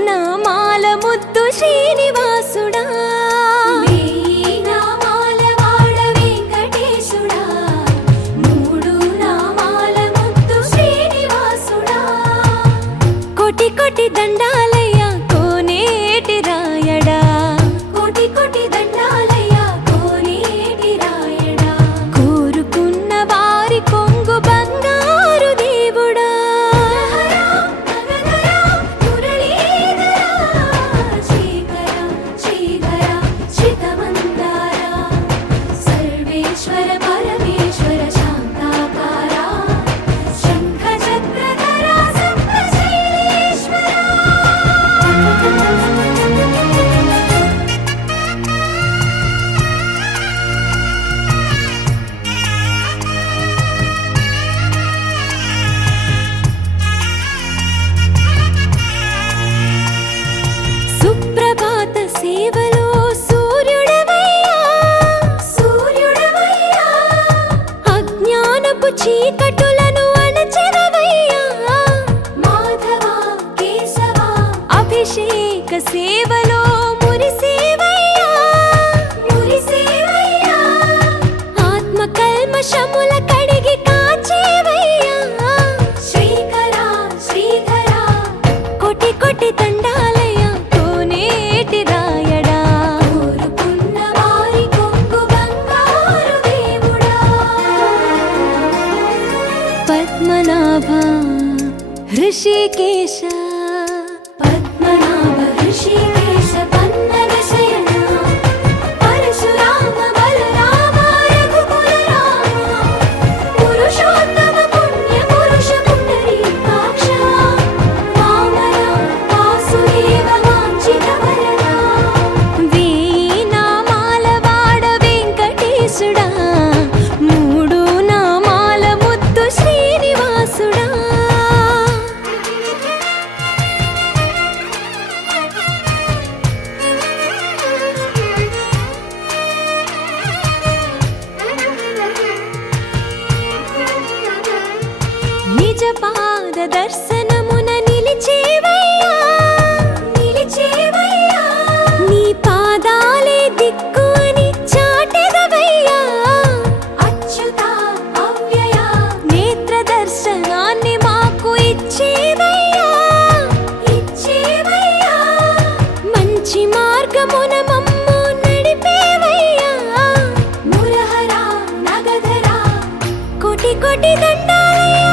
నామాల ముద్దు శ్రీనివాసుడా కోటి కోటి దండాలయ్యా కోనేటి రాయడా కోటి కోటి దండాలయ్యా కోనేటి రాయడా కోరుకున్న వారి కొంగు బంగారు దేవుడా సర్వేశ్వర పరమేశ్వర శాంతాకార శంఖ చక్రధర సుప్రభాత సేవలో సూర్యుడవయ్యా సూర్యుడవయ్యా అజ్ఞానపు చీకటులను అణచెదవయ్యా మాధవ కేశవ అభిషేక సేవలో మురిసేవయ్యా మురిసేవయ్యా ఆత్మ కల్మషముల కడిగి కాచేవయ్యా శ్రీకర శ్రీధర కోటి కోటి దండాలయ్యా కోనేటి రాయడా కోరుకున్న వారి కొంగు బంగారు దేవుడా పద్మనాభ హృషికేశ పద్మనాభ హృషికేశ పన్నగ శయన పరశురామ బలరామ రఘుకుల రామ పురుషోత్తమ పుణ్య పురుష పుండరీకాక్ష వామన వాసుదేవ వాంఛిత వరద వేయి నామాల వాడ వెంకటేశుడా మూడు నామాల ముద్దు శ్రీనివాసుడా నిజ పాద దర్శనమున నిలిచేవయ్యా నిలిచేవయ్యా నీ పాదాలే దిక్కు అని చాటెదవయ్యా అచ్యుత అవ్యయ నేత్ర దర్శనాన్ని మాకు ఇచ్చేవయ్యా ఇచ్చేవయ్యా మంచి మార్గమున మమ్ము నడిపేవయ్యా మురహర నగధర కోటి కోటి దండాలయ్యా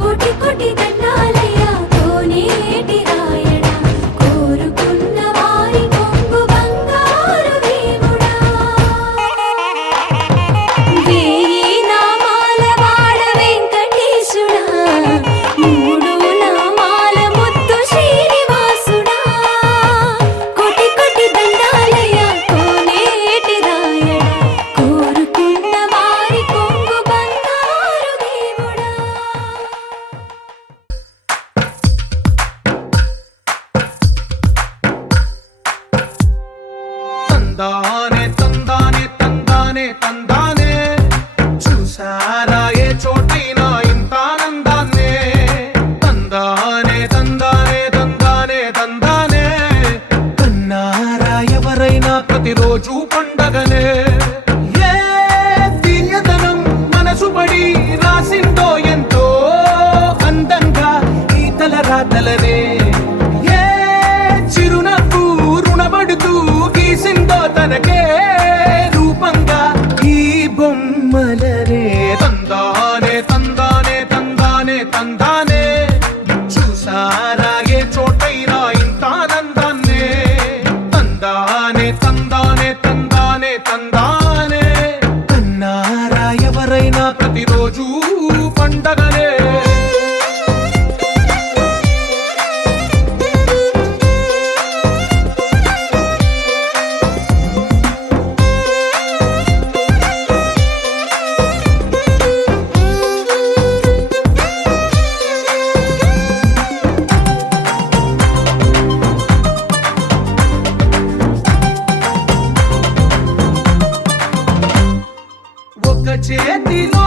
కోటి కోటి దండాలయ్యా కోనేటి రాయడా కోరుకున్న వారి కొంగు బంగారు దేవుడా వేయి నామాల వాడ వెంకటేశుడా మూడు నామాల ముద్దు శ్రీనివాసుడా కోటి కోటి దండాలయ్యా కోనేటి రాయడా కోరుకున్న వారి కొంగు బంగారు దేవుడా తందానే తందానే తందానే తందానే చూసారా ఏ చోటైనా ఇంత ఆనందాన్నే తందానే తందానే తందానే తందానే కన్నారా ఎవరైనా ప్రతిరోజు పండగనే ఏ తీయదనం మనసు పడి రాసిందో ఎంతో అందంగా ఈ తల రాతలనే ఏ చిరునవ్వు రుణపడుతూ గీసిందో తనకే రూపంగా ఈ బొమ్మలనే తందానే తందానే తందానే తందానే చూసారా ఏ చోటైనా ఇంత ఆనందాన్నే తందానే తందానే తందానే తందానే కన్నారా ఎవరైనా ప్రతిరోజు పండగనే చేతిలో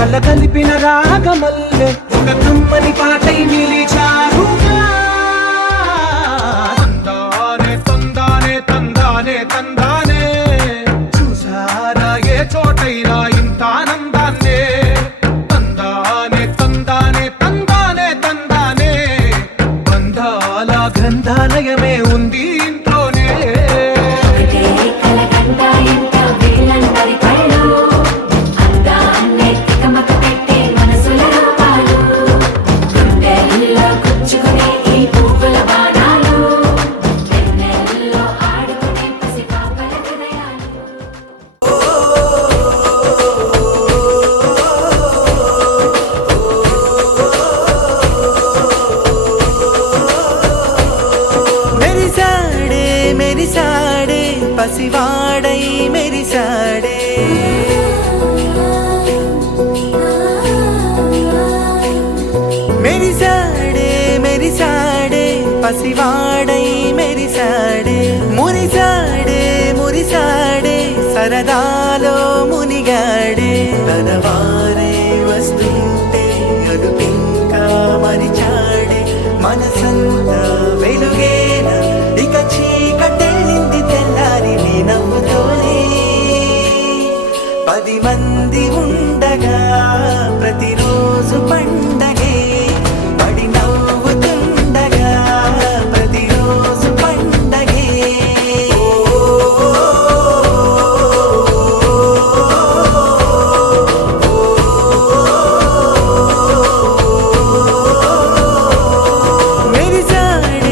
కలగలిపిన రాగమల్లె ఒక కమ్మని పాటై నిలిచారుగా తందానే తందానే తందానే తందానే చూసారా ఏ చోటైనా ఇంత ఆనందాన్నే తందానే తందానే తందానే తందానే బంధాల గ్రంథాలయమే ఉంది ఇంట్లోనే ఒకటే కలగంట ఇంట వీళ్ళందరి కళ్ళు అందాన్నే తికమక పెట్టే మనసుల రూపాలు గుండెల్లో గుచ్చుకునే ఈ పువ్వుల బాణాలు వెన్నెల్లో ఆడుకునే పసిపాపల హృదయాలు మెరిసాడే మెరిసాడే పసివాడై మెరిసాడే మెరిసాడే మెరిసాడే పసివాడై మెరిసాడే మురిసాడే మురిసాడే సరదాలో మునిగాడే తనవారే వస్తుంటే అదుపింకా మరిచాడే మనసంతా వెలుగేన ఇక చీకటెళ్ళింది తెల్లారి నీ నవ్వుతోనే 10 మంది ఉండగా ప్రతిరోజు పండగే పడి నవ్వుతుండగా ప్రతిరోజు పండగే మెరిసాడే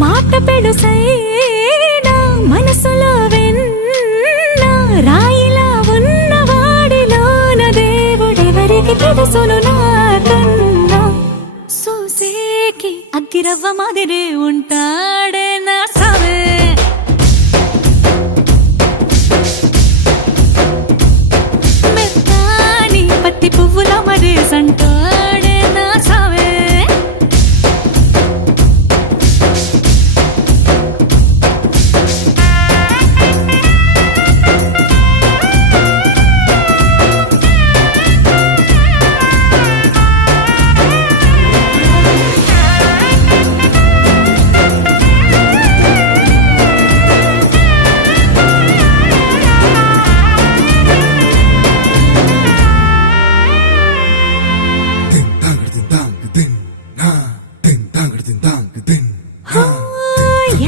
మాట పెడుసైనా మనసులో వెన్న రాయిలా ఉన్నవాడిలోన దేవుడెవరికి తెలుసును నాకన్నా సూసేకి అగ్గిరవ్వ మాదిరి ఉంటాడే నా సావే మెత్తాని పత్తి పువ్వుల మరి సంటాడే నా సావే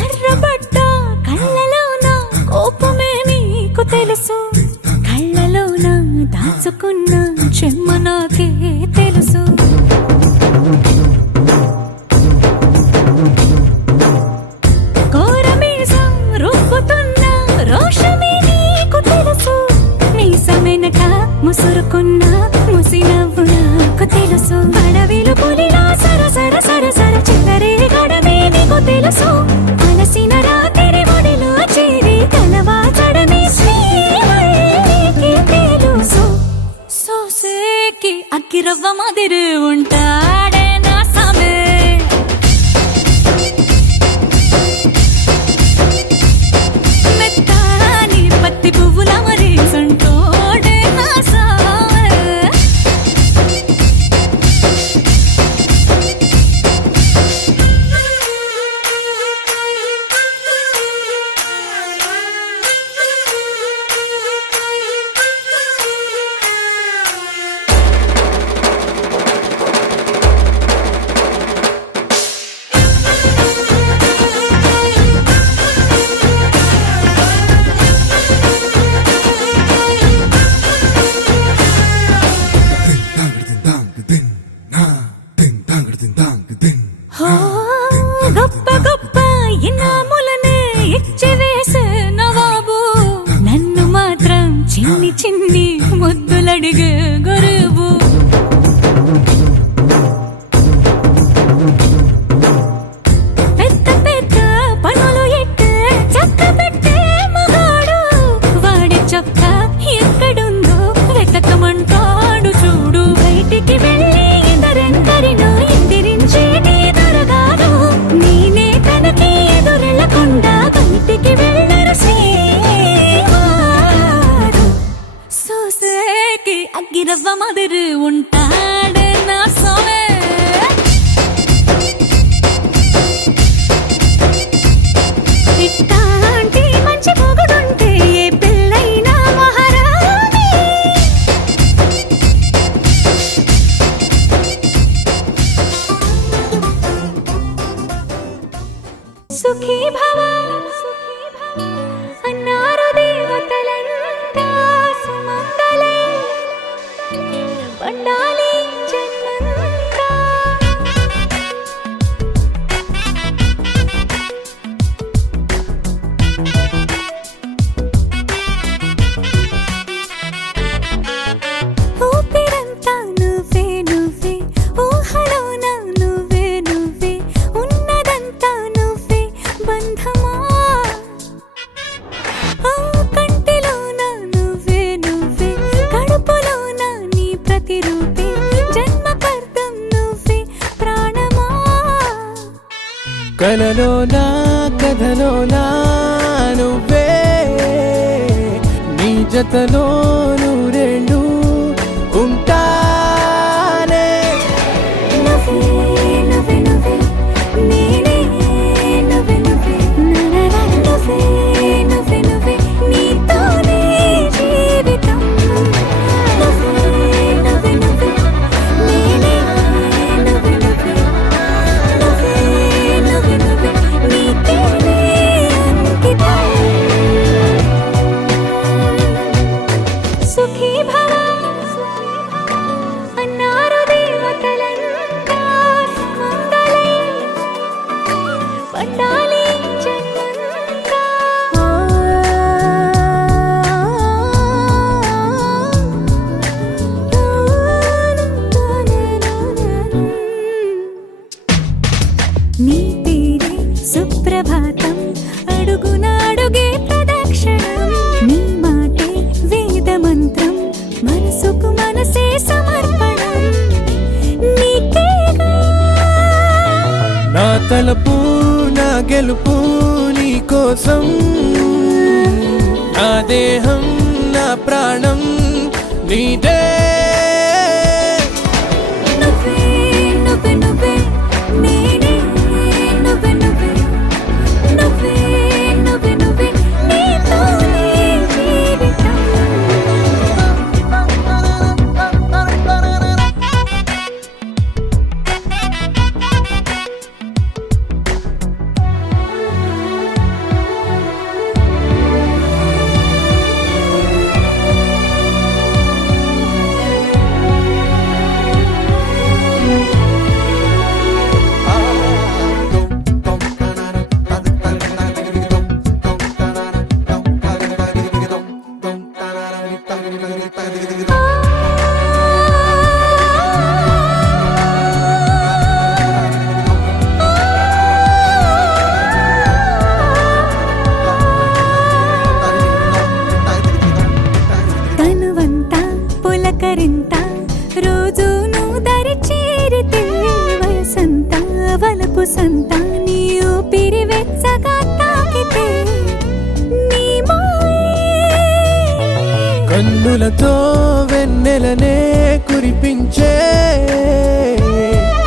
ఎర్రబడ్డ కళ్ళలోన కోపమే నీకు తెలుసు కళ్ళలోన దాచుకున్న చెమ్మ నాకే తెలుసు కోరమీసం రుబ్బుతున్న రోషమే నీకు తెలుసు మీసమెనక ముసురుకున్న ముసినవ్వు నాకు తెలుసు అడవిలు పులిలా సరసర సరసర చిల్లరే గడమే నీకు తెలుసు అలసిన రాత్రి ఒడిలో చేరి కలవాచడమే శ్రీవల్లికి తెలుసు సోసేకి అగ్గిరవ్వ మాదిరి ఉంటాడే నా సామే మెత్తాని పత్తి పువ్వుల మరి సంటోడే నా సామే హో గొప్ప గొప్ప ఇనాములనే ఇచ్చి వేసే నవాబు నన్ను మాత్రం చిన్ని చిన్ని ముద్దులడిగే గురువు పెద్ద పెద్ద పనులు ఎట్టే చక్క పెట్టే మగాడు వాడి చొక్క ఎక్కడుందో వెతకమంటాడు చూడు బయటికి వెళ్ళి ఇద్దరెందరినో ఇందిరించేటి దొరగాడు నేనే తనకి ఎదురెళ్ళకుండా బయటికి వెళ్ళరు శ్రీవారు సోసేకి అగ్గిరవ్వ మాదిరి ఉంటాడే నా సోమే ఇట్టాంటి మంచి పొగుడుంటే ఏ పిల్లైనా మహారాణి సుఖీ భవ అన్నారు దేవతలంతా సుమంగళే పండాలి జన్మంతా ఊపిరంతా నువ్వే నువ్వే ఊహలోన నువ్వే నువ్వే ఉన్నదంతా నువ్వే బంధమా కంటిలోన నువ్వే నువ్వే కడుపులోన నీ ప్రతిరూపే జన్మకర్తం నువ్వే ప్రాణమా కలలోనా కథలోనా నువ్వే నీ జతలో నూరేళ్ళు ఉంటానే నువ్వే నువ్వే నువ్వే నేనే నువ్వే నువ్వే నరర నువ్వే నువ్వే నువ్వే నీతోనే జీవితం నువ్వే నువ్వే నువ్వే నేనే నువ్వే నువ్వే నువ్వే నువ్వే నువ్వే నీతోనే అంకితం సుఖీ భవ సుప్రభాతం అడుగున అడుగే ప్రదక్షిణం నీ మాటే వేద మంత్రం మనసుకు మనసే సమర్పణం నీకేగా నా తలపు నా గెలుపు నీ కోసం నా దేహం నా ప్రాణం నీదే నువ్వే నువ్వే నువ్వే నేనే నువ్వే నువ్వే నువ్వే నువ్వే నువ్వే నీతోనే జీవితం తనువంతా పులకరింత రోజు నువ్వు దరి చేరితే వయసంతా వలపు సంత నీ ఊపిరి వెచ్చగా తాకితే నీ మాయే కన్నులతో వెన్నెలనే కురిపించే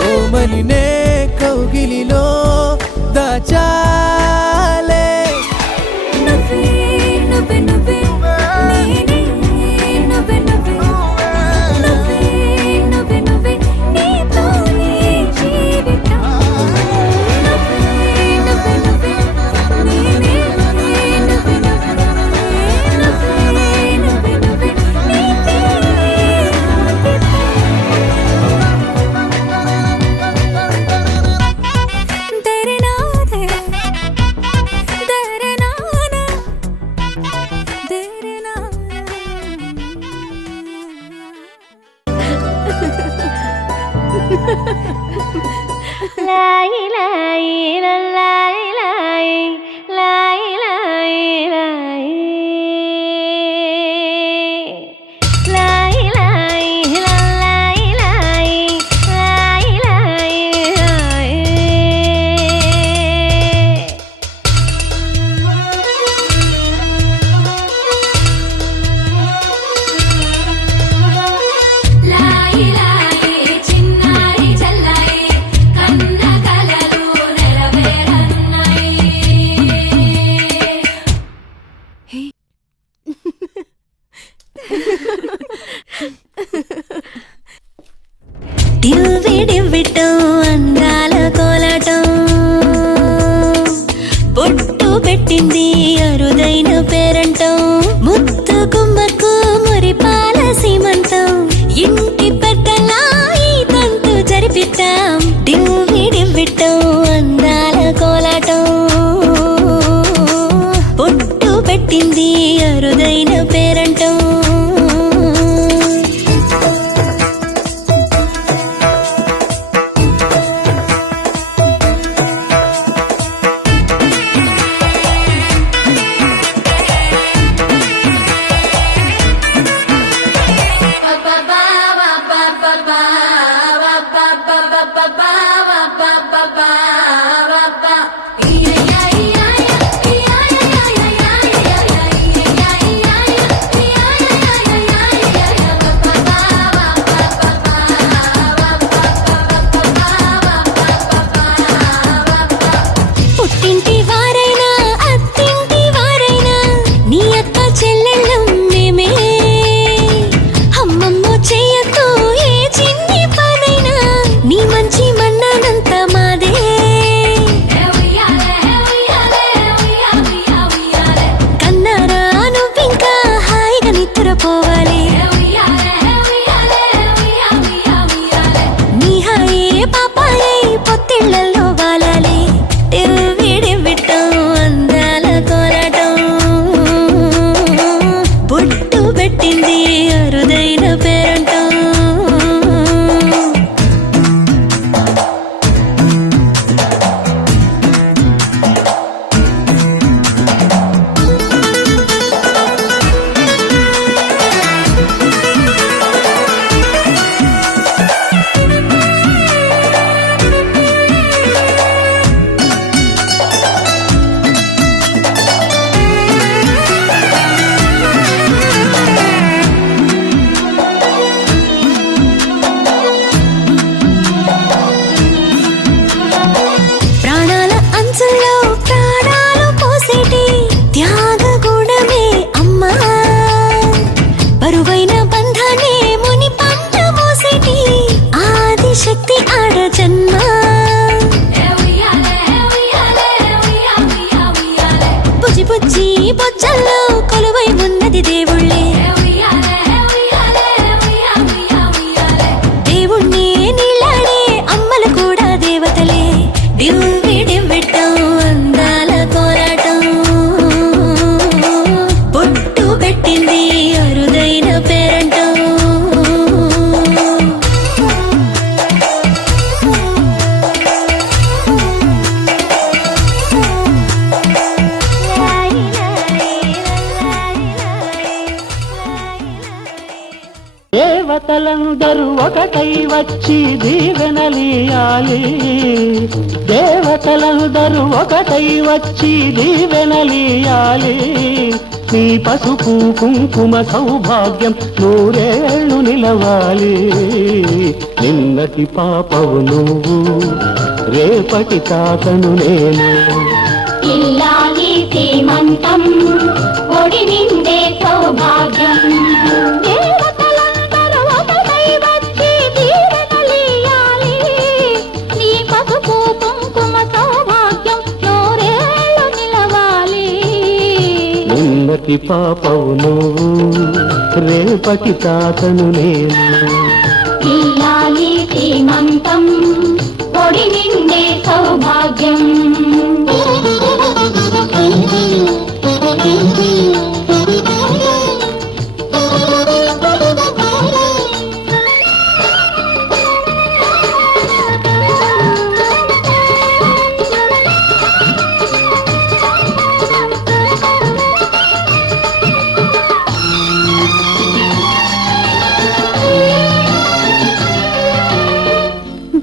కోమలినే కౌగిలిలో దాచాలే నువ్వే నువ్వే నువ్వే నేనే నువ్వే నువ్వే నువ్వే నువ్వే నువ్వే నీతోనే జీవితం నువ్వే నువ్వే నువ్వే నేనే నువ్వే నువ్వే నువ్వే నువ్వే నువ్వే నీకే దరనాదే దరనానా లాయి లాయి లాయి లాయి లాయి లాయి లాయి లాయి లాయి లాయి లాయి లాయి లాయి లాయి లాయి చిన్నారి చల్లాయి కన్న కలలు నెరవేరన్నాయి డివ్విడివ్విటం అందాల కోలాటం బొట్టు పెట్టింది అరుదైన పేరంటం ముత్తు గుమ్మకు మురిపాల సీమంతం ఇంటి పెద్దలా ఈ తంతు జరిపిద్దాం డివ్విడివ్విటం అందాల కోలాటం బొట్టు పెట్టింది అరుదైన పేరంటం బొజ్జల్లో కొలువై ఉన్నది దేవుళ్ళే దేవుణ్ణి నీళ్ళాడే అమ్మలు కూడా దేవతలే దివ్వి దివ్వెట్టం అందాల కోరాటం బొట్టు పెట్టింది అరుదైన పేరంటం దేవతలందరూ ఒకటై వచ్చి దీవెనలియాలి దేవతలందరూ ఒకటై వచ్చి దీవెనలియాలి నీ పసుపు కుంకుమ సౌభాగ్యం నూరేళ్ళు నిలవాలి నిన్నటి పాపవు నువ్వు రేపటి తాతను నేను ఇల్లాలి సీమంతం ఒడి నిండే సౌభాగ్యం దేవతలందరూ ఒకటై వచ్చి దీవెనలియాలి నీ పసుపు కుంకుమ సౌభాగ్యం నూరేళ్ళు నిలవాలి నిన్నటి పాపవు నువ్వు రేపటి తాతను నేను ఇల్లాలి సీమంతం ఒడి నిండే సౌభాగ్యం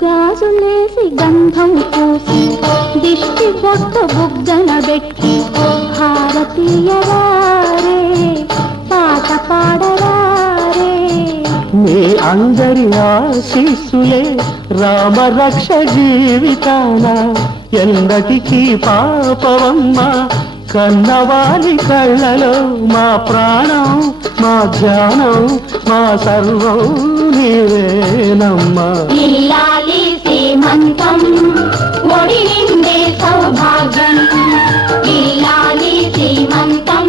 గాజులేసి గంధం పూసి దిష్టి పొట్ట బుగ్గన పెట్టి భారతీయవారే పాట పాడరారే మీ అందరి ఆశీస్సులే రామరక్ష జీవితాన ఎన్నటికీ పాపవమ్మ కన్నవాలి కళ్ళలో మా ప్రాణం మా ధ్యానం మా సర్వం నీవేనమ్మా ఇల్లాలి సీమంతం ఒడి నిండే సౌభాగ్యం ఇల్లాలి సీమంతం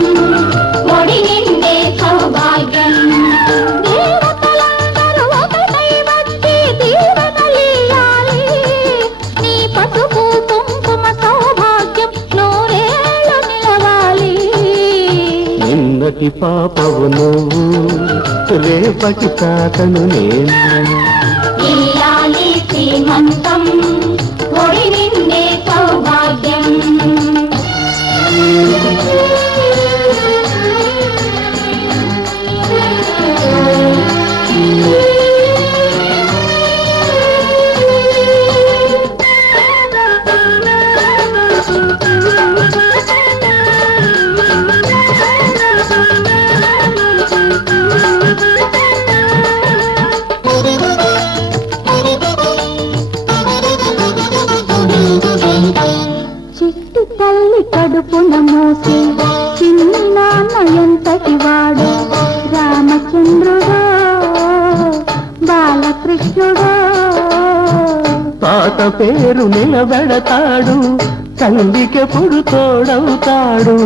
ఒడి నిండే సౌభాగ్యం దేవతలందరూ ఒకటై వచ్చి దీవెనలియాలి నీ పసుపు కుంకుమ సౌభాగ్యం నూరేళ్ళు నిలవాలి నిన్నటి పాపవు నువ్వు రేపటి తాతను నేను ఇల్లాలి సీమంతం ఒడి నిండే సౌభాగ్యం చిట్టి తల్లి కడుపున మోసి చిన్ని నాన్న ఎంతటి వాడు రామచంద్రుడో బాలకృష్ణుడో తాత పేరు నిలబెడతాడు తండ్రికెప్పుడు తోడవుతాడు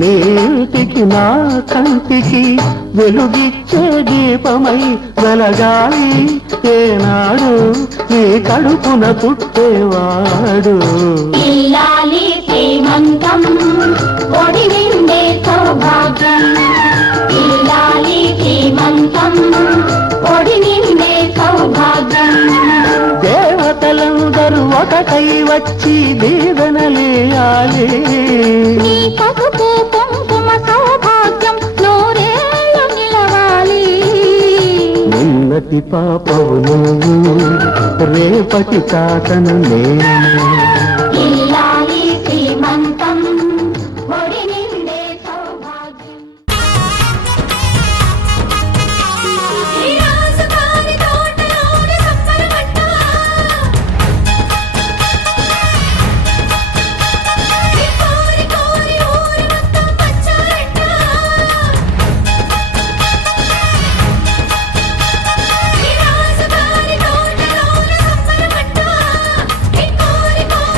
నీ ఇంటికి నా కంటికి వెలుగిచ్చే దీపమై వెలగాలి ఏనాడు నీ కడుపున పుట్టేవాడు ఇల్లాలి సీమంతం ఒడి నిండే సౌభాగ్యం ఇల్లాలి సీమంతం ఒడి నిండే సౌభాగ్యం దేవతలందరూ ఒకటై వచ్చి దీవెనలియాలి నీ పసుపు కుంకుమ సౌభాగ్యం నూరేళ్ళు నిలవాలి నిన్నటి పాపవు నువ్వు రేపటి తాతను నేను ఇల్లాలి సీమంతం ఒడి నిండే సౌభాగ్యం ఈ రాజుగారి తోటలోన సంబరమంట ఈ కోరి కోరి ఊరి మొత్తం వచ్చారంట ఈ రాజుగారి తోటలోన సంబరమంట ఈ కోరి కోరి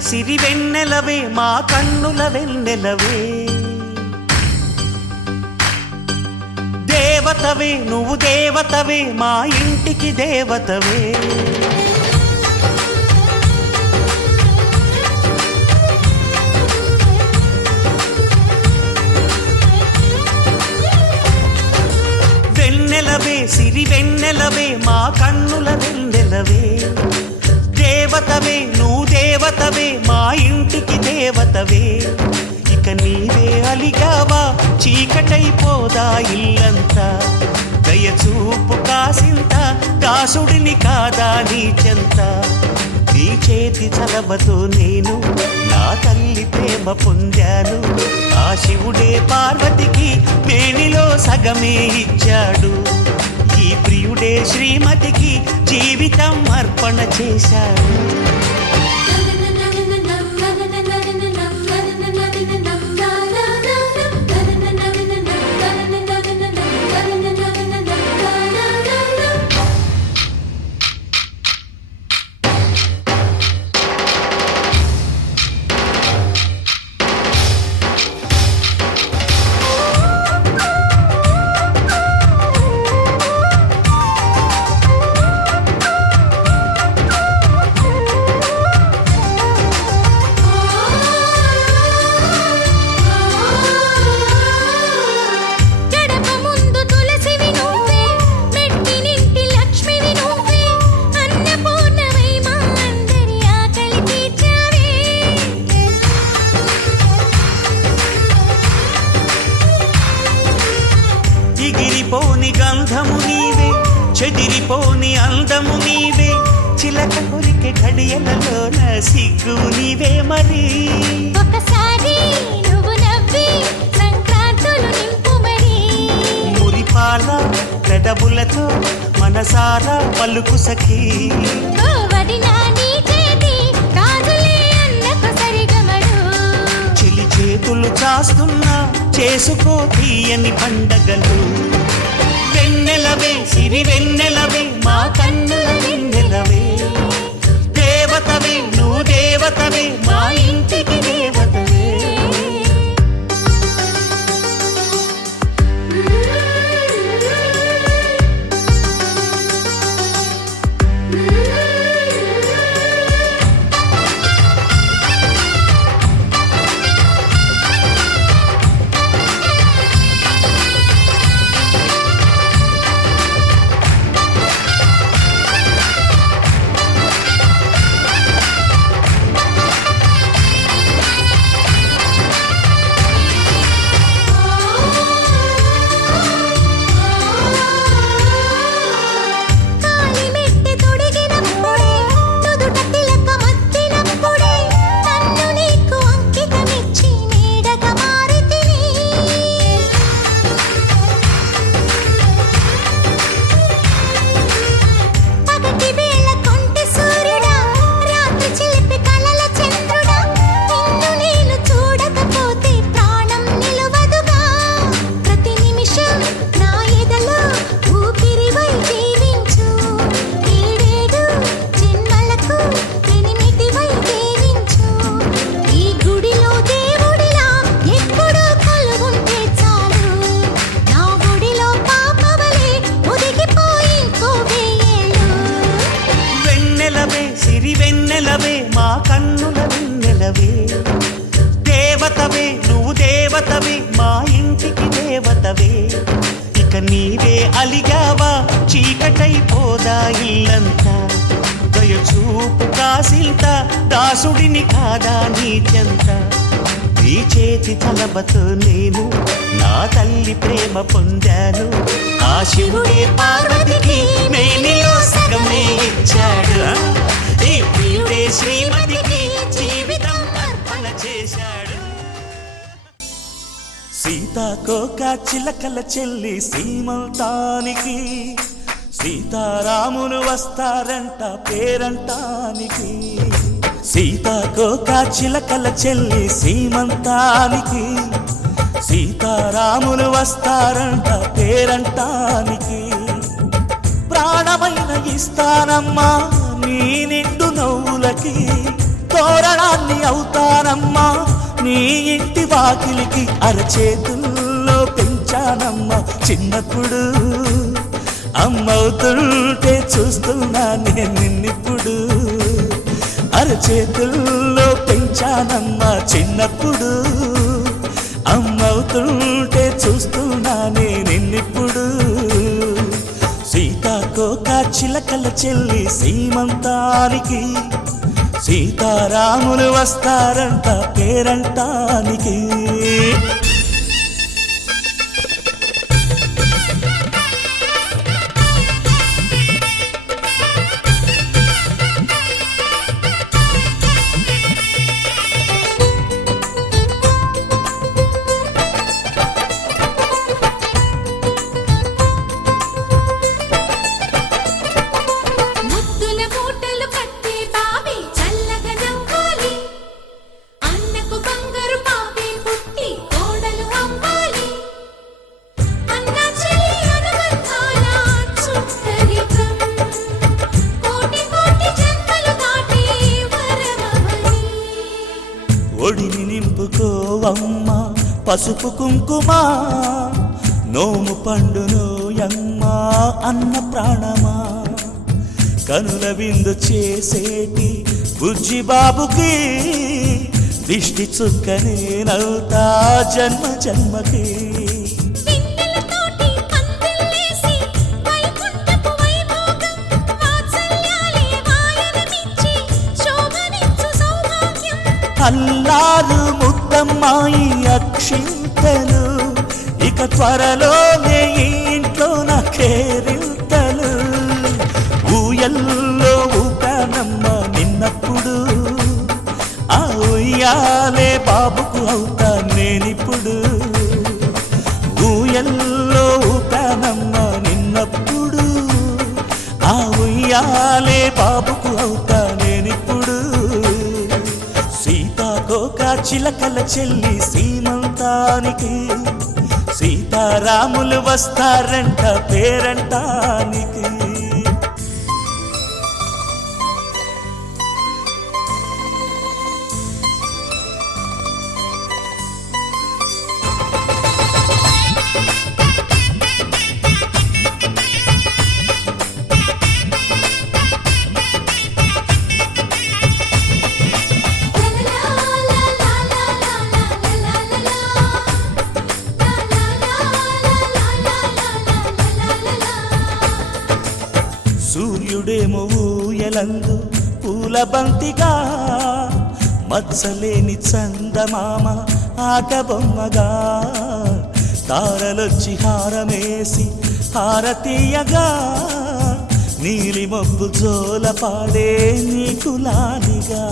సిరి వెన్నెలవే మా కన్నుల వెన్నెలవే దేవతవే నువ్వు దేవతవే మా ఇంటికి దేవతవే వెన్నెలవే సిరి వెన్నెలవే మా కన్నుల వెన్నెలవే దేవతవే నువ్వు దేవతవే మా ఇంటికి దేవతవే ఇక నీవే అలిగావా చీకటైపోదా ఇల్లంతా దయచూపు కాసింత దాసుడిని కాదా నీ చెంత నీ చేతి చలవతో నేను నా తల్లి ప్రేమ పొందాను ఆ శివుడే పార్వతికి మేనిలో సగమే ఇచ్చాడు ఈ ప్రియుడే శ్రీమతికి జీవితం అర్పణ చేశాడు గడప ముందు తులసివి నువ్వే మెట్టినింటి లక్ష్మివి నువ్వే అన్నపూర్ణవై మా అందరి ఆకలి తీర్చావే ఎగిరిపోని గంధము నీవే చెదిరిపోని అందము నీవే చిలక కొరికే ఘడియలలోన సిగ్గు నీవే మరి ఒకసారి నువ్వు నవ్వి సంక్రాంతులు నింపు మరి మురిపాల పెదవులతో మనసారా పలుకు సఖీ ఓ వదినా నీ చేతి గాజులే అన్నకు సరిగమడు చెలి చేతులు చాస్తున్నా చేసుకో తీయని పండగలు వెన్నెలవే సిరి వెన్నెలవే మా కన్నుల వెన్నెలవే దేవతవే నువ్వు దేవతవే మా ఇంటికి దేవతవే కాలి మెట్టి తొడిగినప్పుడే నుదుట తిలకమద్దినప్పుడే నన్ను నీకు అంకితమిచ్చి నీడగా మారితిని పగటి వేళ కొంటె సూర్యుడా రాత్రి చిలిపి కలల చంద్రుడా నిన్ను నేను చూడకపోతే ప్రాణం నిలవదుగా ప్రతి నిమిషం నా ఎదలో ఊపిరివై జీవించు ఏడేడు జన్మలకు ఎనిమిదివై జీవించు ఈ గుడిలో దేవుడిలా ఎప్పుడూ కొలువుంటే చాలు నా గుడిలో పాపవలే ఒదిగిపోయి ఇంకో వేయేళ్ళు వెన్నెలవే సిరి వెన్నెలవే మా కన్నుల వెన్నెలవే దేవతవే నువ్వు దేవతవే మా ఇంటికి దేవతవే ఇక నీవే అలిగావా చీకటైపోదా ఇల్లంతా దయచూపు కాసింత దాసుడిని కాదా నీ చెంత నీ చేతి తలబతో నేను నా తల్లి ప్రేమ పొందాను ఆ శివుడే పార్వతికి మేనిలో సగమే ఇచ్చాడు ఈ ప్రియుడే శ్రీమతికి జీవితం అర్పణ చేశాడు సీతాకోక చిలకల చెల్లి సీమంతానికి సీతారాములు వస్తారంట పేరంటానికి సీతాకోక చిలకల చెల్లి సీమంతానికి సీతారాములు వస్తారంట పేరంటానికి ప్రాణమైన ఇస్తానమ్మా నీ నిండు నవ్వులకి తోరణాన్ని అవుతానమ్మా నీ ఇంటి వాకిలికి అరచేతుల్లో పెంచానమ్మా చిన్నప్పుడు అమ్మవుతుంటే చూస్తున్నా నేను నిన్నిప్పుడు అరచేతుల్లో పెంచానమ్మా చిన్నప్పుడు అమ్మవుతుంటే చూస్తున్నా నేనిప్పుడు సీతాకోక చిలకల చెల్లి సీమంతానికి సీతారాములు వస్తారంట పేరంటానికి ముద్దుల మూటలు కట్టి బావి చల్లగా నవ్వాలి అన్నకు బంగారు బావి పుట్టి కోడలు అవ్వాలి అన్న చెల్లి అనుబంధాల చుట్టరికం కోటి కోటి జన్మలు దాటి వరమవని ఒడిని నింపుకోవమ్మ పసుపు కుంకుమ నోము పండునోయమ్మ అన్న ప్రాణమా కనుల విందు చేసేటి బుజ్జి బాబుకి దిష్టి చుక్కనేనవుతా జన్మ జన్మకి పిన్నెలతోటి పందిళ్ళేసి వైకుంఠపు వైభోగం వాత్సల్యాలే వాయనమిచ్చి శోభనిచ్చు సౌభాగ్యం అల్లారు ముద్దమ్మాయి అక్షింతలు ఇక త్వరలోనే ఈ ఇంట్లో నా కేరింతలు ఊయల్లో ఊపానమ్మ నిన్నప్పుడు ఆ ఉయ్యాలే బాబుకు అవుతా నేనిప్పుడు ఊయల్లో ఊపానమ్మ నిన్నప్పుడు ఆ ఉయ్యాలే బాబుకు అవుతా నేనిప్పుడు సీతాకోక చిలకల చెల్లి సీమంతానికి సీతారాములు వస్తారంట పేరంటానికి సూర్యుడేమో ఊయలందు పూల బంతిగా మత్సలేని చందమామ ఆట బొమ్మగా తారలొచ్చి హారమేసి హారతీయగా నీలి మబ్బు జోల పాడే నీకులానిగా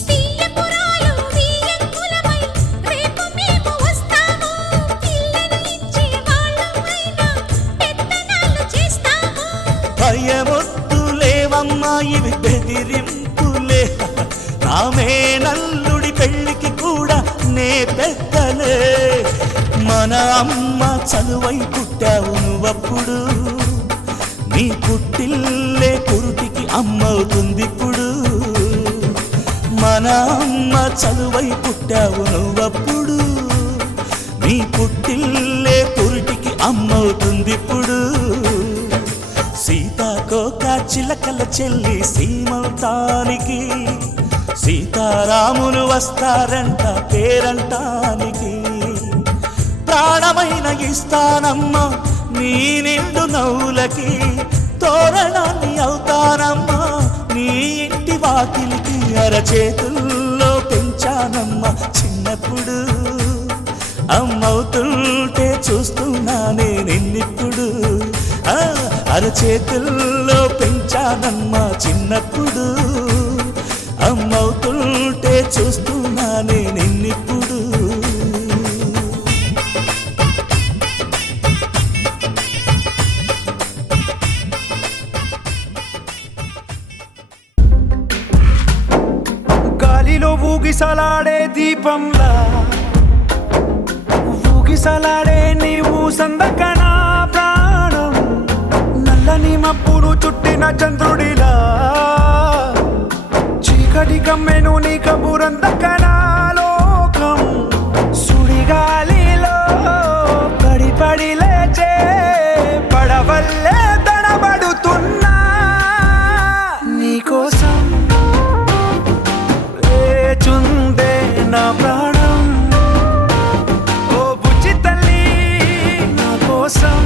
తీయపురాలు తీయంకులమై రేపు మేము వస్తాము పిల్లను ఇచ్చే వాళ్ళమైనా పెత్తనాలు చేస్తాము భయమొద్దులేవమ్మా ఇవి బెదిరింపులే నామే నల్లుడి పెళ్ళికి కూడా నే పెద్దలే మన అమ్మ చలువై పుట్టావు నువ్వప్పుడు నీ పుట్టిల్లే పురుటికి అమ్మవుతుందిప్పుడు మన అమ్మ చలువై పుట్టావు నువ్వప్పుడు నీ పుట్టిల్లే పురుటికి అమ్మవుతుందిప్పుడు సీతాకోక చిలకల చెల్లి సీమంతానికి సీతారాములు వస్తారంట పేరంటానికి ప్రాణమైన ఇస్తానమ్మా నీ నిండు నవ్వులకి తోరణాన్ని అవుతానమ్మా నీ ఇంటి వాకిలికి అరచేతుల్లో పెంచానమ్మా చిన్నప్పుడు అమ్మవుతుంటే చూస్తున్నా నేనిప్పుడు అరచేతుల్లో పెంచానమ్మా చిన్నప్పుడు అమ్మవుతుంటే చూస్తున్నా నేనిప్పుడు గాలిలో ఊగిసలాడే దీపంలా ఊగిసలాడే నీవు సందకనా ప్రాణం నల్లని మబ్బులు చుట్టిన చంద్రుడిలా చీకటి కమ్మెను నీ కబురందకనా లోకం సుడిగాలిలో పడి లేచే పడవల్లే తడబడుతున్నా నీకోసం వేచుందే నా ప్రాణం ఓ బుజ్జి తల్లి నా కోసం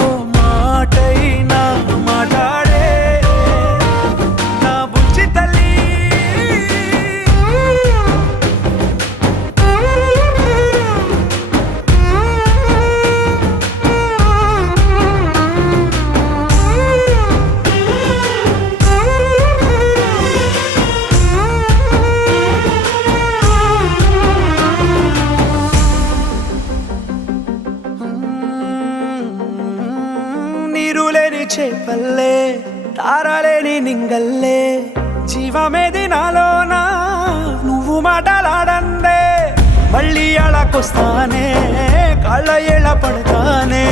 ఓ మాటైనా మాట్లాడే నా బుజ్జి తల్లి నీరు లేని చేపల్లే తారలేని నింగల్లే జీవమేది నాలోనా నువ్వు మాటలాడందే మళ్ళీ అళకొస్తానే కాళ్ళ ఏళ్ళ పడతానే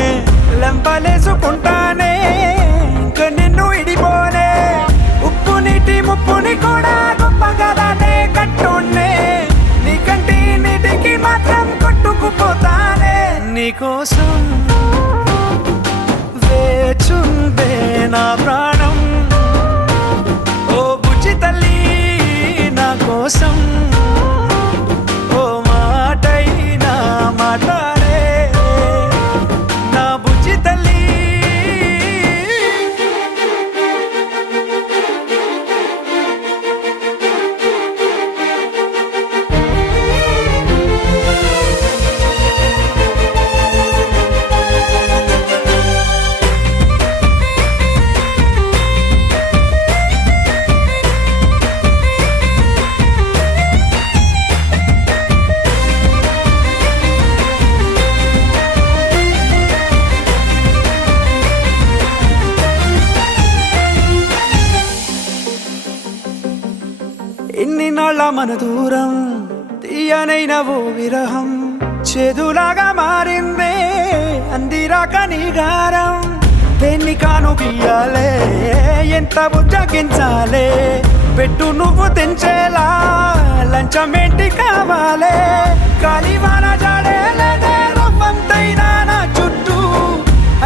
లెంపలేసుకుంటానే ఇంక నిన్ను ఇడిపోనే ఉప్పు నీటి ముప్పుని కూడా గొప్పగా దాటే కట్టున్నే నీ కంటి నీటికి మాత్రం కొట్టుకుపోతానే నీకోసం వేచుందే నా ప్రాణం ఓ బుజ్జి తల్లి నా కోసం ఓ మాటైనా మాట్లాడే నా బుజ్జి తల్లి ఎన్ని నాళ్ళ మన దూరం తీయనైన ఓ విరహం చేదులాగా మారిందే అందిరాక నీగారం దేన్ని కాను గీయాలే ఎంత బుజ్జగించాలే పెట్టు నువ్వు తెంచేలా లంచమేంటి కావాలే కాలివాన జాడేలేదే రవ్వంతైనా నా చుట్టూ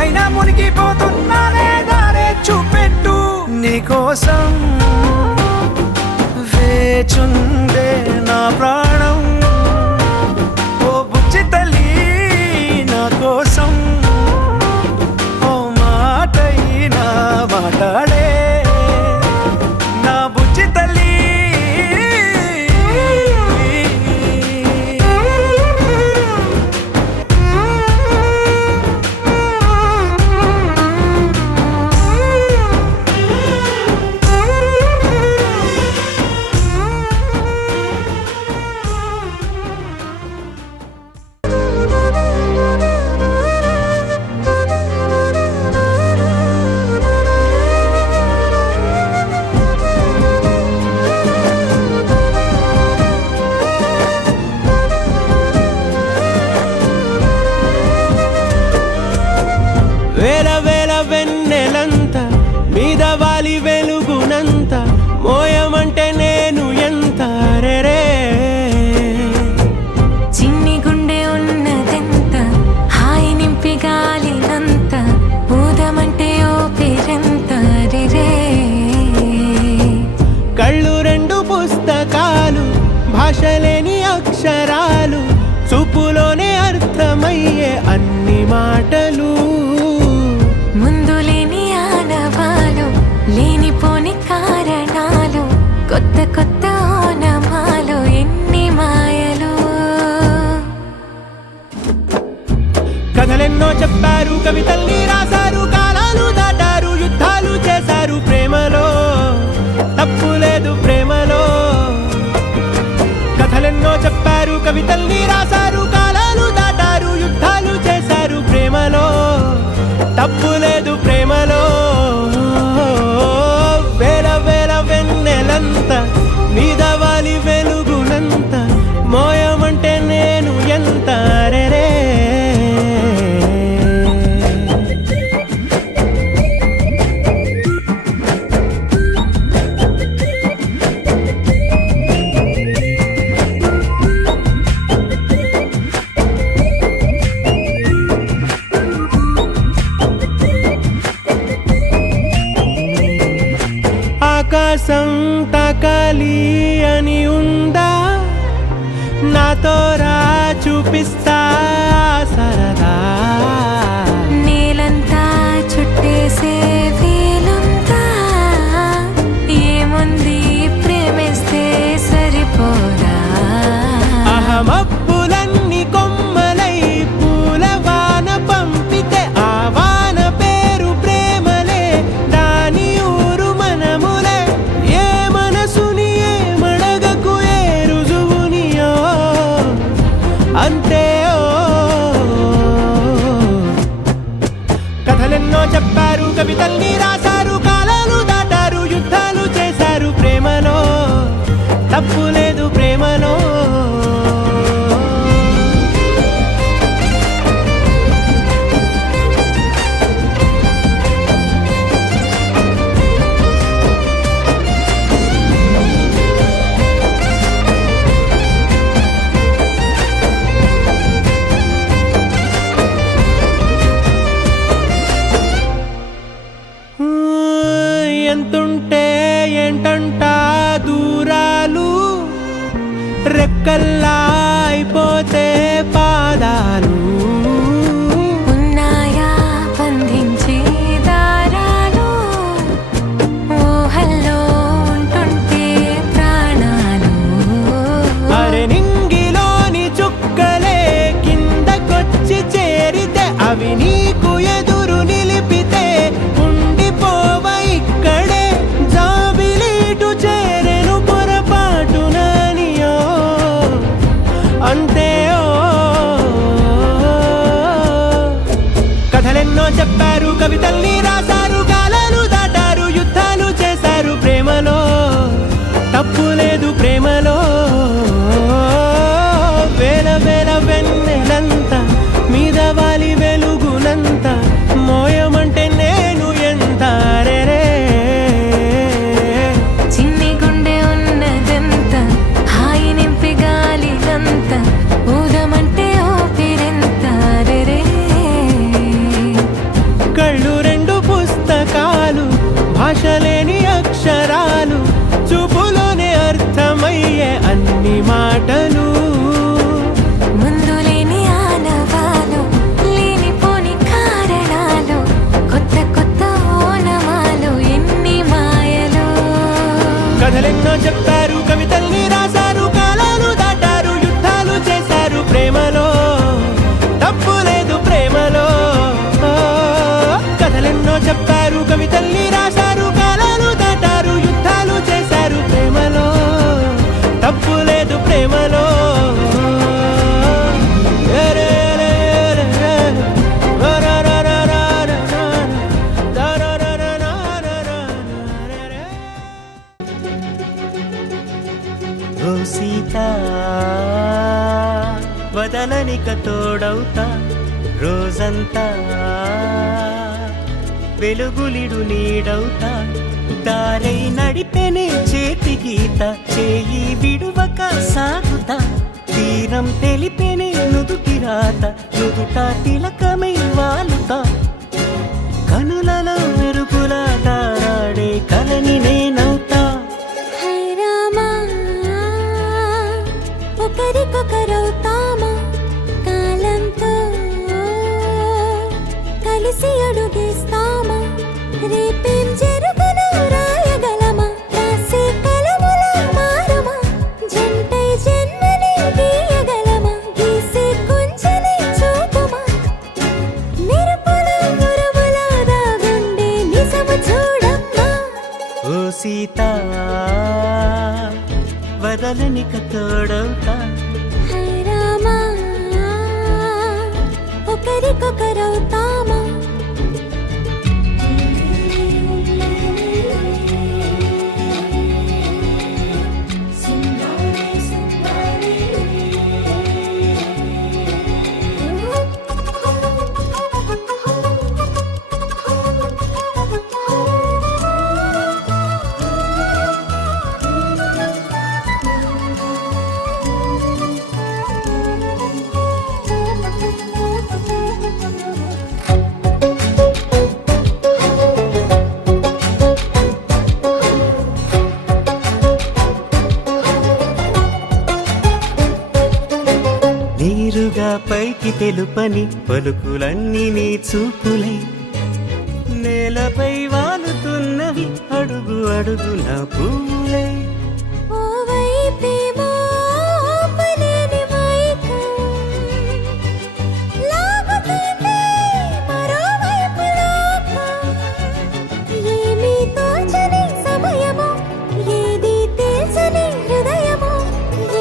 అయినా మునిగిపోతున్నానే దారే చూపెట్టు నీకోసం వేచుందే నా ప్రాణం ఓ బుజ్జి తల్లి నా కోసం ఓ మాటైనా మాట్లాడే నా బుజ్జి తల్లి వేల వేల వెన్నెలంత మీద వాలి వెలుగునంత మోయమంటే నేను ఎంత రే చిన్ని గుండె ఉన్నదెంత హాయి నింపి గాలినంత ఊదమంటే ఓపిరెంత రే కళ్ళు రెండు పుస్తకాలు భాష లేని అక్షరాలు చూపులోనే అర్థమయ్యే అన్ని మాటలు ముందు లేని ఆనవాలు లేనిపోని కారణాలు కొత్త కొత్త ఓనమాలు ఎన్ని మాయలు కథలెన్నో చెప్పారు కవితల్ని రాశారు కాలాలు దాటారు యుద్ధాలు చేశారు ప్రేమలో తప్పు లేదు ప్రేమలో కథలెన్నో చెప్పారు కవితల్ని రాశారు కాలాలు దాటారు యుద్ధాలు చేశారు ప్రేమలో తప్పు లేదు ప్రేమలో వేల వేల వెన్నెలంత మీద వాలి వెలుగునంత మోయమంటే నేను ఎంత రే ఆకాశం తాకాలి అని ఉందా నాతో రా చూపిస్తా సరదా నేలంతా చుట్టేసే వీలుందా ఏముంది ప్రేమిస్తే సరిపోదా అహమప్పులన్నీ కొమ్మలై పూలవాన పంపితే ఆ వాన పేరు ప్రేమలే దాని ఊరు మనములే ఏ మనసుని ఏ మడగకు ఏ రుజువునియో అంతే కథలెన్నో చెప్పారు కవితల్ని రాశారు కాలాలు దాటారు యుద్ధాలు చేశారు ప్రేమలో తప్పు లేదు ప్రేమలో ఎంతుంటే ఏంటంట దూరాలు రెక్కల్లా అయిపోతే పాదాలు ఉన్నాయా బంధించే దారాలు ఊహల్లో ఉంటుంటే ప్రాణాలు అరె నింగిలోని చుక్కలే కిందకొచ్చి చేరితే అవి నీకు ఎదురు నిలిపితే ఉండిపోవ ఇక్కడే జాబిలీటు చేరెను పొరపాటుననియో అంతే కథలెన్నో చెప్పారు కవితల్ని రాశారు కాలాలు దాటారు యుద్ధాలు చేశారు ప్రేమలో తప్పు లేదు ప్రేమలో వేల వేల వెన్నెలంత మీద వాలి వెలుగునంత మోయమంటే నేను ఎంత రే చిన్ని గుండె ఉన్నదంత హాయి నింపి గాలినంత ఊదమంటే ఊపిరెంత రే కళ్ళు రెండు పుస్తకాలు భాష లేని అక్షరాలు చూపులోనే అర్థమయ్యే అన్ని మాటలు ముందు లేని ఆనవాలు లేనిపోని కారణాలు కొత్త కొత్త ఓనమాలు ఎన్ని మాయలు కథలెన్నో చెప్పారు కవితల్ని రాశారు కాలాలు దాటారు యుద్ధాలు చేశారు ప్రేమలో తప్పు లేదు ప్రేమలో కథలెన్నో చెప్పారు కవితల్ని రాశారు కాలాలు దాటారు యుద్ధాలు చేశారు ప్రేమలో తప్పు లేదు ప్రేమలో ఓ సీత వదలనిక తోడవుతా రోజంతా వెలుగులిడు నీడవుతా దారై నడిపెనే చేతి గీత చేయి విడువక సాగుతా తీరం తెలిపెనే నుదుటి రాత నుదుట తిలకమై వాలుతా కనులలో మెరుపులా తారాడే కలని నేనవుతా హై రామా ఒకరికొకరవుతామా కాలంతో కలిసి అడుగేస్తామా రేపేం జరుగునో రాయగలమా రాసే కలముల మారమా జంటై జన్మని గీయగలమా గీసే కొంచెని చూపుమా మెరుపుల మురుముల దాగుండే నిజము చూడమ్మా ఓ సీత వదలనిక తోడవుతా హై రామా ఒకరికొకరవుతామా తెలుపని పలుకులన్నీ నీ చూపులై నేలపై వాలుతున్నవి అడుగు అడుగు నా పూలై ఓ వైపేమో ఆపలేని మైకం లాగుతుంది మరోవైపు లోకం ఏమీ తోచని సమయమో ఏది తేల్చని హృదయమో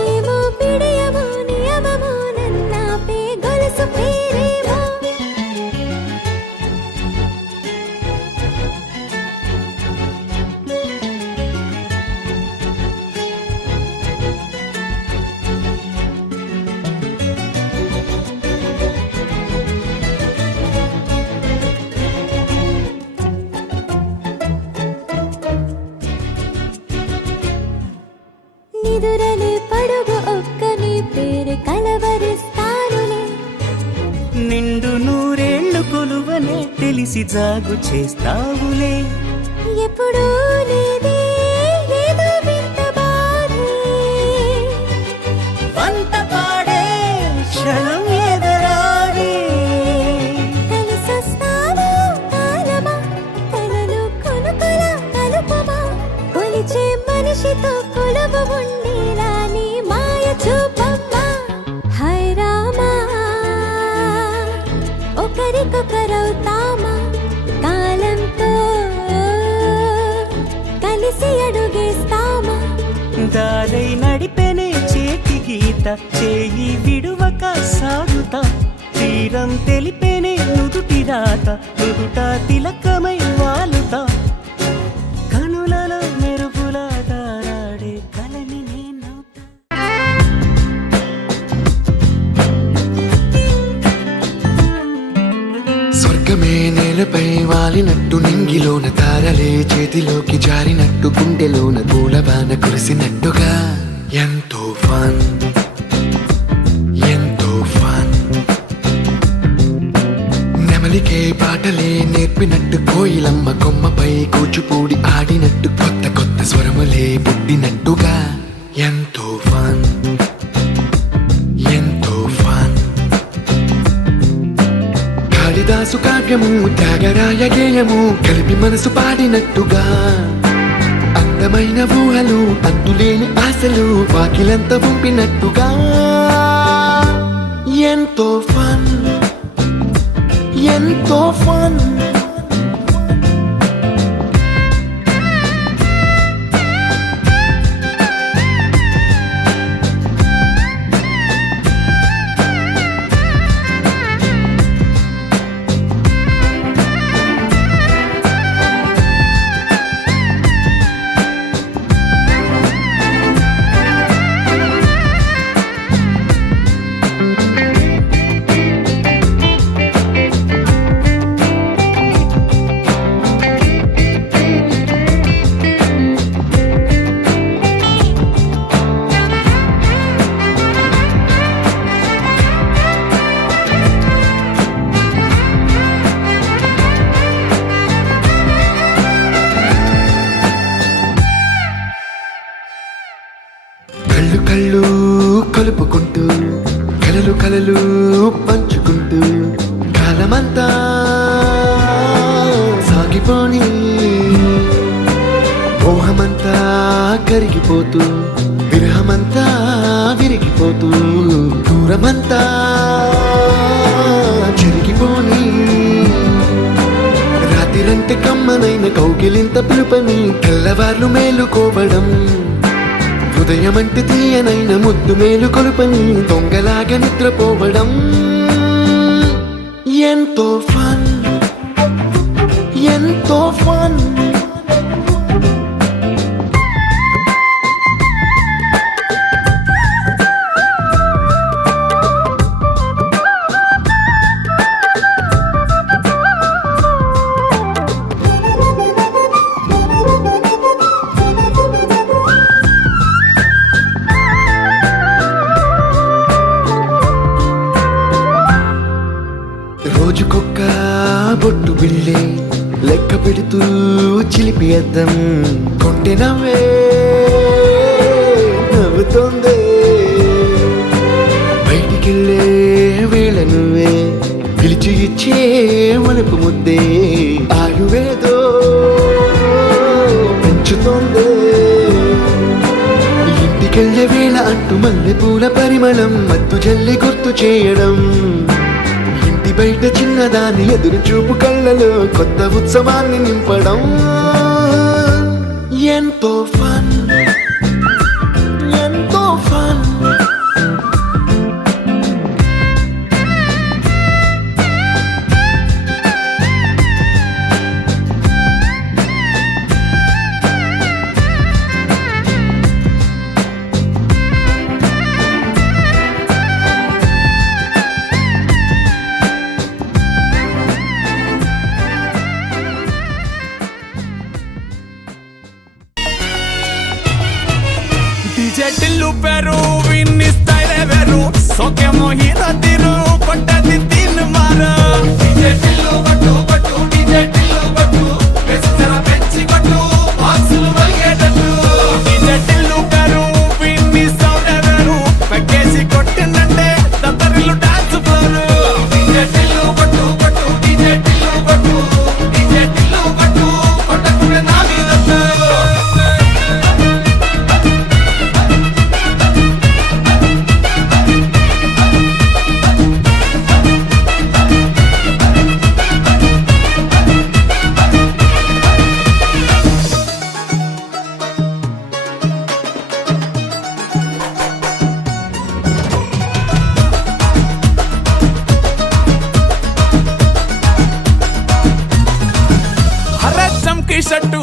ఏమో పిడియమో నియమమో నన్నాపే గొలుసు పేరేమో నిదురలే పడుగు ఒక్క నీ పేరు కలవరిస్తానులే నిండు నూరేళ్లు కొలువనే తెలిసి జాగు చేస్తావులే ఎప్పుడూ లేదే ఏదో వింత బాధే వంత పాడే క్షణం ఎదరాడే కలిసొస్తావో కాలమా కలలు కొనుకల కలుపమా కొలిచే మనిషితో కొలువు ఉండేలా నీ మాయ చూపమ్మా హై రామా ఒకరికొకరవుతామా కాలంతో కలిసి అడుగేస్తామా దారై నడిపెనే చేతి గీత చేయి విడువక సాగుతా తీరం తెలిపెనే నుదుటి రాత నుదుట తిలకమై వాలుతా కనులలో మెరుపులా తారాడే కలని నేనవుతా స్వర్గమే నేలపై వాలినట్టు నింగిలోన తారలే చేతిలోకి జారినట్టు గుండెలోన పూలవాన కురిసినట్టుగా ఎంతో ఫన్ ఎంతో ఫన్ నెమలికే పాటలే నేర్పినట్టు కోయిలమ్మ కొమ్మపై కూచిపూడి ఆడినట్టు కొత్త కొత్త స్వరములే పుట్టినట్టుగా ఎంతో ఫన్ ఎంతో ఫన్ కాళిదాసు కావ్యము త్యాగరాయ గేయము కలిపి మనసు పాడినట్టుగా అందమైన ఊహలు అంతులేని ఆశలు వాకిలంత పంపినట్టుగా ఎంతో ఫన్ ఎంతో ఫన్ కళ్ళు కళ్ళు కలుపుకుంటూ కలలు కలలు పంచుకుంటూ కాలమంతా సాగిపోని మోహమంతా కరిగిపోతూ విరహమంతా విరిగిపోతూ దూరమంతా చెరిగిపోని రాత్రిరంటే కమ్మనైన కౌగిలింత పిలుపని తెల్లవార్లు మేలుకోవడం హృదయమంటే తీయనైన ముద్దు మేలు కొలుపని దొంగలాగా నిద్రపోవడం ఎంతో ఫన్ ఎంతో ఫన్ రోజుకొక్క బొట్టు బిళ్ళే లెక్క పెడుతూ చిలిపి అద్దం కొంటె నవ్వే నవ్వుతోందే బయటికెళ్ళే వేళ నువ్వే పిలిచి ఇచ్చే వనపు ముద్దే ఆయువేదో పెంచుతోందే ఇంటికెళ్ళే వేళ అంటూ మల్లె పూల పరిమళం మత్తు జల్లి గుర్తు చేయడం ఇంటి బయట చిన్నదాని ఎదురు చూపు కళ్ళలో కొత్త ఉత్సవాన్ని నింపడం ఎంతో ఫన్ ఎంతో ఫన్ ಟಿಲ್ಲು ಪೆರು ವಿನ್ನಿ ಸ್ಟೈಲ್ ಬೇರು ಸೋಕೆ ಮೋಹಿತ ತಿರು ಕೊಟ್ಟದಿ ತಿನ್ನು ಮಾರು ಡಿಜೆ ಟಿಲ್ಲು ಬಟ್ಟು ಬಟ್ಟು ಡಿಜೆ ಟಿಲ್ಲು ಬಟ್ಟು ಬೆಚ್ಚರ ಬೆಚ್ಚಿ ಕೊಟ್ಟು ಬಾಕ್ಸುಲು ಮಲ್ಗೆಟಟ್ಟು ಡಿಜೆ ಟಿಲ್ಲು ಪೆರು ವಿನ್ನಿ ಸೌಂಡ್ ಬೇರು ಪೆಕ್ಕೇಸಿ ಕೊಟ್ಟಿನಂತೆ ತತ್ತರಿಲು ಡ್ಯಾನ್ಸ್ ಫ್ಲೋರು ಡಿಜೆ ಟಿಲ್ಲು ಬಟ್ಟು ಬಟ್ಟು ಡಿಜೆ ಟಿಲ್ಲು ಬಟ್ಟು ಡಿಜೆ ಟಿಲ್ಲು ಬಟ್ಟು ಕೊಟ್ಟಕುಡೆ ನಾವಿದತ್ತು షట్టు